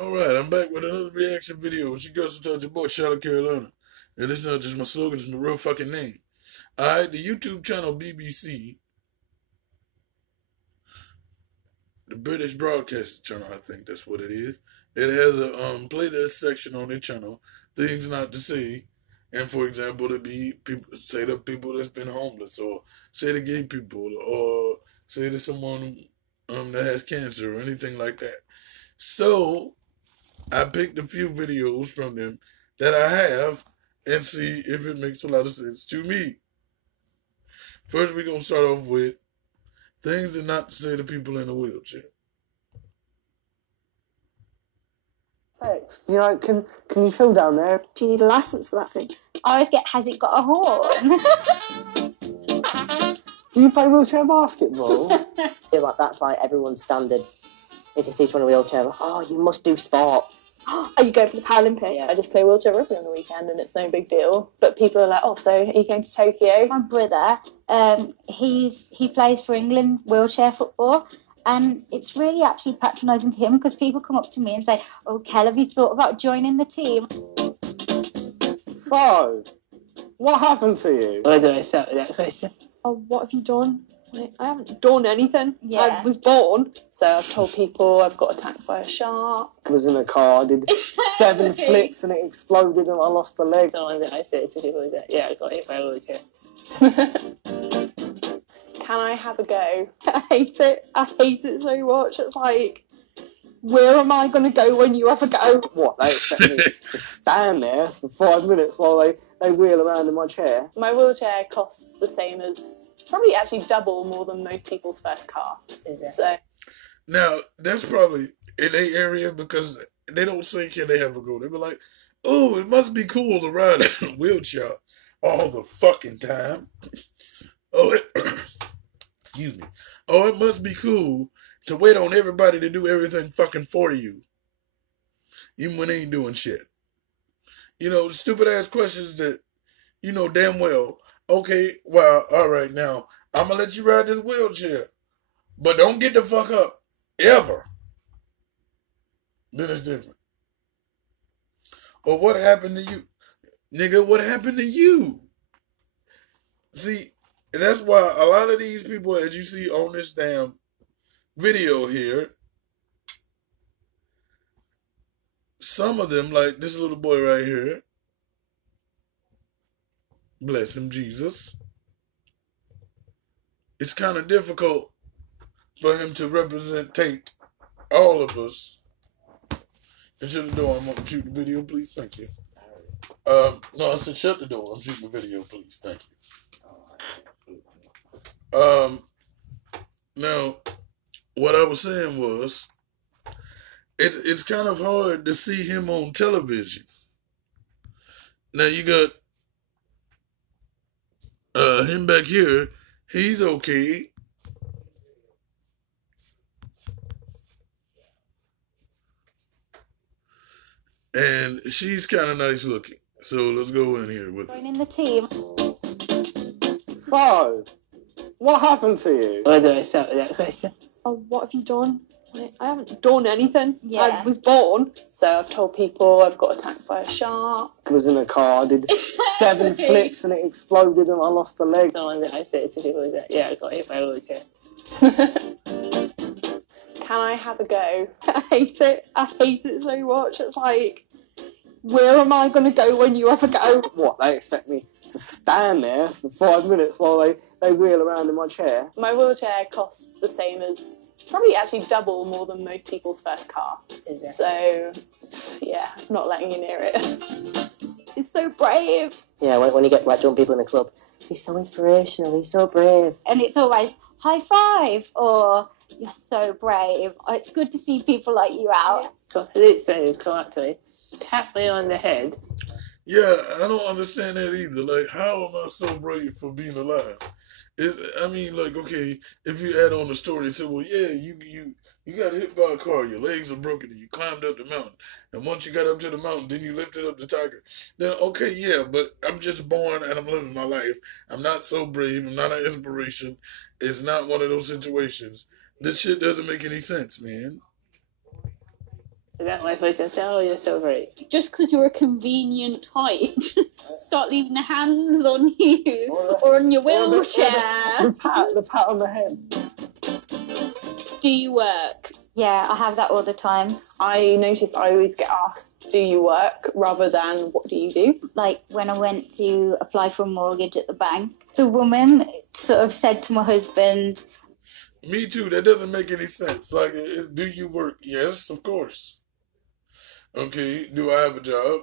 Alright, I'm back with another reaction video. What you girls tell your boy Charlotte Carolina. And it's not just my slogan, it's my real fucking name. Alright, the YouTube channel BBC, the British Broadcasting Channel, I think that's what it is. It has a playlist section on their channel, things not to say. And for example, to be people say to people that's been homeless, or say to gay people, or say to someone that has cancer or anything like that. So I picked a few videos from them that I have and see if it makes a lot of sense to me. First, we're going to start off with things that not to say to people in a wheelchair. Sex. You know, can you feel down there? Do you need a license for that thing? I always get, has it got a horn? Do you play wheelchair basketball? I feel like that's like everyone's standard. If you see someone in a wheelchair, like, oh, you must do sport. Are you going for the Paralympics? Yeah, I just play wheelchair rugby on the weekend and it's no big deal. But people are like, oh, so are you going to Tokyo? My brother, he plays for England wheelchair football, and it's really actually patronising to him because people come up to me and say, "Oh, Kel, have you thought about joining the team?" Bro, what happened to you? Where do I start with that question? Oh, what have you done? Like, I haven't done anything. Yeah. I was born. So I've told people I've got attacked by a shark. I was in a car, I did 7 flips and it exploded and I lost a leg. The one that I said to people is that, yeah, I got hit by a wheelchair. Can I have a go? I hate it. I hate it so much. It's like, where am I going to go when you have a go? What, they expect me to stand there for 5 minutes while they wheel around in my chair? My wheelchair costs the same as, probably actually double more than most people's first car. So Now, that's probably in their area because they don't say can they have a go. They be like, oh, it must be cool to ride a wheelchair all the fucking time. Excuse me. Oh, it must be cool to wait on everybody to do everything fucking for you. Even when they ain't doing shit. You know, stupid ass questions that you know damn well, okay, well, alright, now, I'm gonna let you ride this wheelchair. But don't get the fuck up. Ever. Then it's different. Or what happened to you? Nigga, what happened to you? See, and that's why a lot of these people, as you see on this damn video here, some of them, like this little boy right here, bless him, Jesus, it's kind of difficult for him to representate all of us. And shut the door, I'm shooting the video, please, thank you. No, I said shut the door, I'm shooting the video, please, thank you. Now, what I was saying was, it's kind of hard to see him on television. Now you got him back here, he's okay. And she's kind of nice looking. So let's go in here with Joining the team. Bro, what happened to you? Where do I start with that question? oh, what have you done? Like, I haven't done anything. Yeah. I was born. So I've told people I've got attacked by a shark. I was in a car, I did 7 flips and it exploded and I lost a leg. The one that I said to people is that, yeah, I got hit by a wheelchair. Can I have a go? I hate it. I hate it so much. It's like, where am I going to go when you have a go? What, they expect me to stand there for 5 minutes while they wheel around in my chair? My wheelchair costs the same as, probably actually double more than most people's first car. So, yeah, not letting you near it. It's so brave. Yeah, when you get like drunk people in the club, he's so inspirational, he's so brave. And it's always high five or you're so brave. Oh, it's good to see people like you out. Complete strangers come up to me, tap me on the head. Yeah, I don't understand that either. Like, how am I so brave for being alive? I mean, like, okay, if you add on the story and say, well, yeah, you got hit by a car, your legs are broken, and you climbed up the mountain. And once you got up to the mountain, then you lifted up the tiger. Then, okay, yeah, but I'm just born and I'm living my life. I'm not so brave. I'm not an inspiration. It's not one of those situations. This shit doesn't make any sense, man. Is that my person say, oh, you're so brave? Just because you're a convenient height, start leaving the hands on you or on your wheelchair. The pat on the head. Do you work? Yeah, I have that all the time. I notice I always get asked, do you work, rather than what do you do? Like when I went to apply for a mortgage at the bank, the woman sort of said to my husband, Me too. That doesn't make any sense. Like, do you work? Yes, of course. Okay, do I have a job?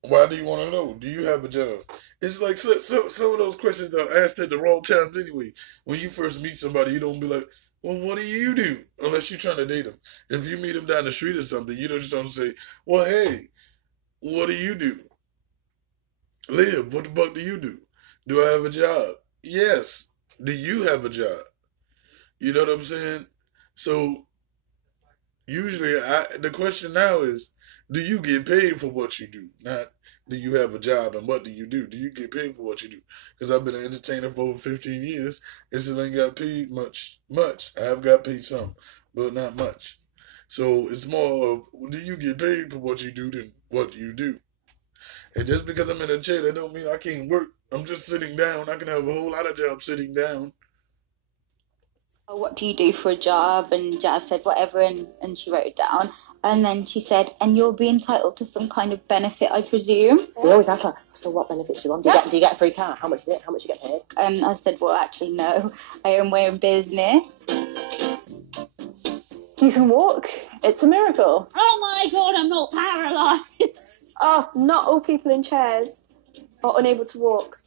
Why do you want to know? Do you have a job? It's like some of those questions are asked at the wrong times anyway. When you first meet somebody, you don't be like, well, what do you do? Unless you're trying to date them. If you meet them down the street or something, you just don't say, well, hey, what do you do? Liv, what the fuck do you do? Do I have a job? Yes. Do you have a job? You know what I'm saying? So, usually, the question now is, do you get paid for what you do? Not, do you have a job and what do you do? Do you get paid for what you do? Because I've been an entertainer for over 15 years and still ain't got paid much. I have got paid some, but not much. So it's more of, do you get paid for what you do than what you do? And just because I'm in a chair, that don't mean I can't work. I'm just sitting down. I can have a whole lot of jobs sitting down. oh, what do you do for a job? And Jazz said whatever, and she wrote it down. And then she said, and you'll be entitled to some kind of benefit, I presume. They always ask like, so what benefits do you want? Do you get a free car? How much is it? How much do you get paid? And I said, well, actually, no. I own my own business. You can walk. It's a miracle. Oh my God, I'm not paralysed. Oh, not all people in chairs are unable to walk.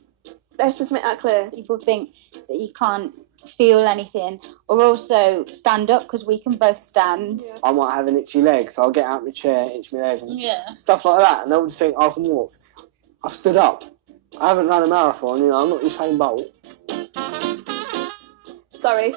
Let's just make that clear. People think that you can't feel anything, or also stand up because we can both stand. Yeah. I might have an itchy leg, so I'll get out of my chair, itch my leg, and Yeah. stuff like that, and they'll just think I can walk. I've stood up. I haven't run a marathon, I'm not Usain Bolt. Sorry,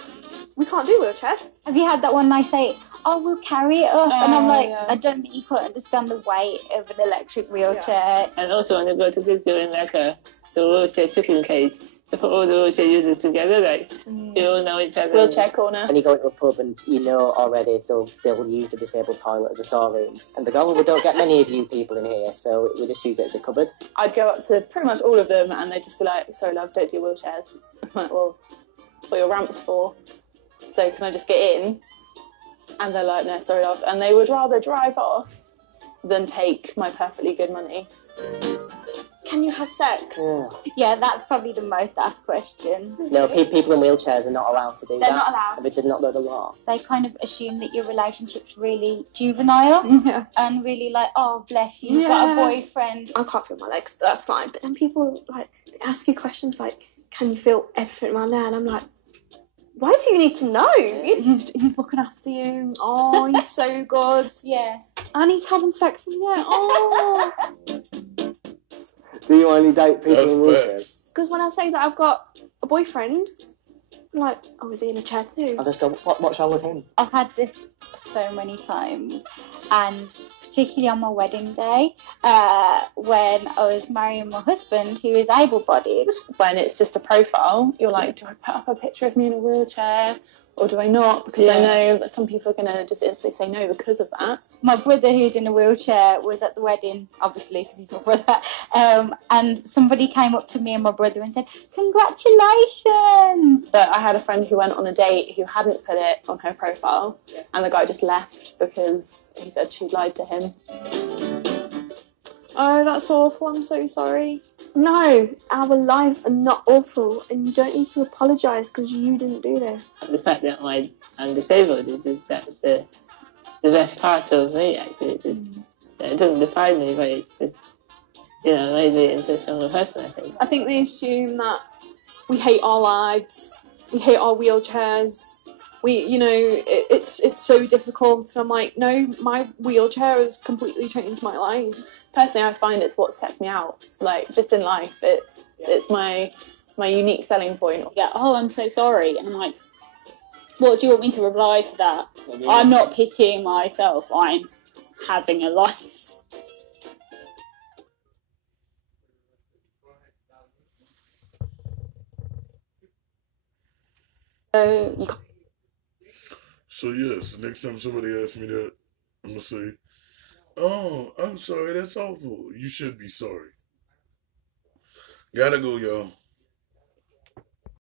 we can't do wheelchairs. Have you had that one I say, oh, we'll carry it up? And I'm like, yeah. I don't think you quite understand the weight of an electric wheelchair. And also when they go to this doing like the wheelchair chicken cage, they put all the wheelchair users together, like you all know each other. Wheelchair corner. When you go into a pub and you know already they'll use the disabled toilet as a storeroom. And they go, well, we don't get many of you people in here, so we just use it as a cupboard. I'd go up to pretty much all of them and they'd just be like, sorry love, don't do wheelchairs. I'm like, well, what are your ramps for? So can I just get in? And they're like, no, sorry love. And they would rather drive off than take my perfectly good money. Can you have sex? Yeah, that's probably the most asked question. No, people in wheelchairs are not allowed to do that. They're not allowed. They did not know the law. They kind of assume that your relationship's really juvenile Yeah. and really like, oh, bless you, you've got a boyfriend. I can't feel my legs, but that's fine. But then people like they ask you questions like, can you feel everything around there? And I'm like, why do you need to know? He's looking after you. Oh, he's so good. Yeah. And he's having sex in there. Oh. Do you only date people That's in wheelchairs? facts. Because when I say that I've got a boyfriend, I'm like, oh, is he in a chair too? I'll just go, what's wrong with him? I've had this so many times, and particularly on my wedding day, when I was marrying my husband, who is able-bodied. When it's just a profile, you're like, do I put up a picture of me in a wheelchair or do I not? Because I know that some people are going to just instantly say no because of that. My brother, who's in a wheelchair, was at the wedding, obviously, because he's my brother, and somebody came up to me and my brother and said, congratulations! But I had a friend who went on a date who hadn't put it on her profile, and the guy just left because he said she lied to him. Oh, that's awful. I'm so sorry. No, our lives are not awful, and you don't need to apologise because you didn't do this. The fact that I'm disabled is just that's the best part of me. Actually, it doesn't define me, but it's just made me into a stronger person. I think. I think they assume that we hate our lives, we hate our wheelchairs. It's so difficult, and I'm like, no, my wheelchair has completely changed my life. Personally, I find it's what sets me out. Like, just in life, it's my unique selling point. Yeah, oh, I'm so sorry. And I'm like, what do you want me to reply to that? I'm not pitying myself. I'm having a life. So yes, next time somebody asks me that, I'm gonna say, Oh, I'm sorry. That's awful. You should be sorry. Gotta go, y'all.